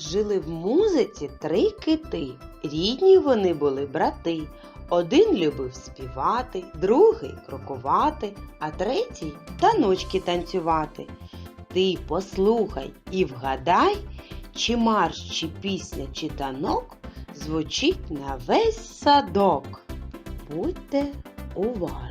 Жили в музиці три кити. Рідні вони були брати. Один любив співати, другий крокувати, а третій таночки танцювати. Ти послухай і вгадай, чи марш, чи пісня, чи танок звучить на весь садок. Будьте уважні.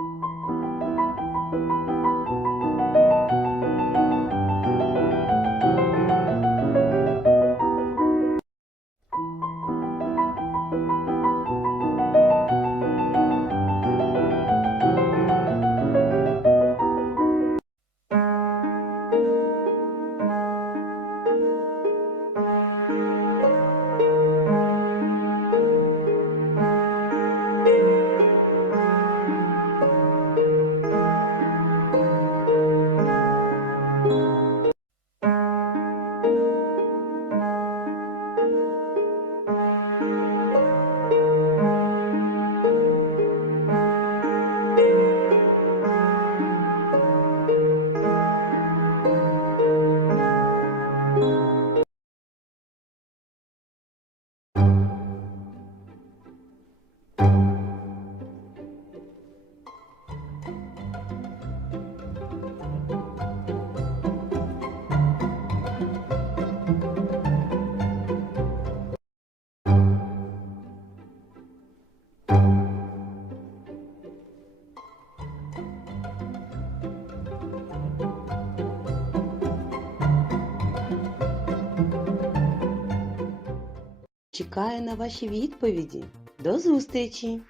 you Чекаю на ваші відповіді. До зустрічі!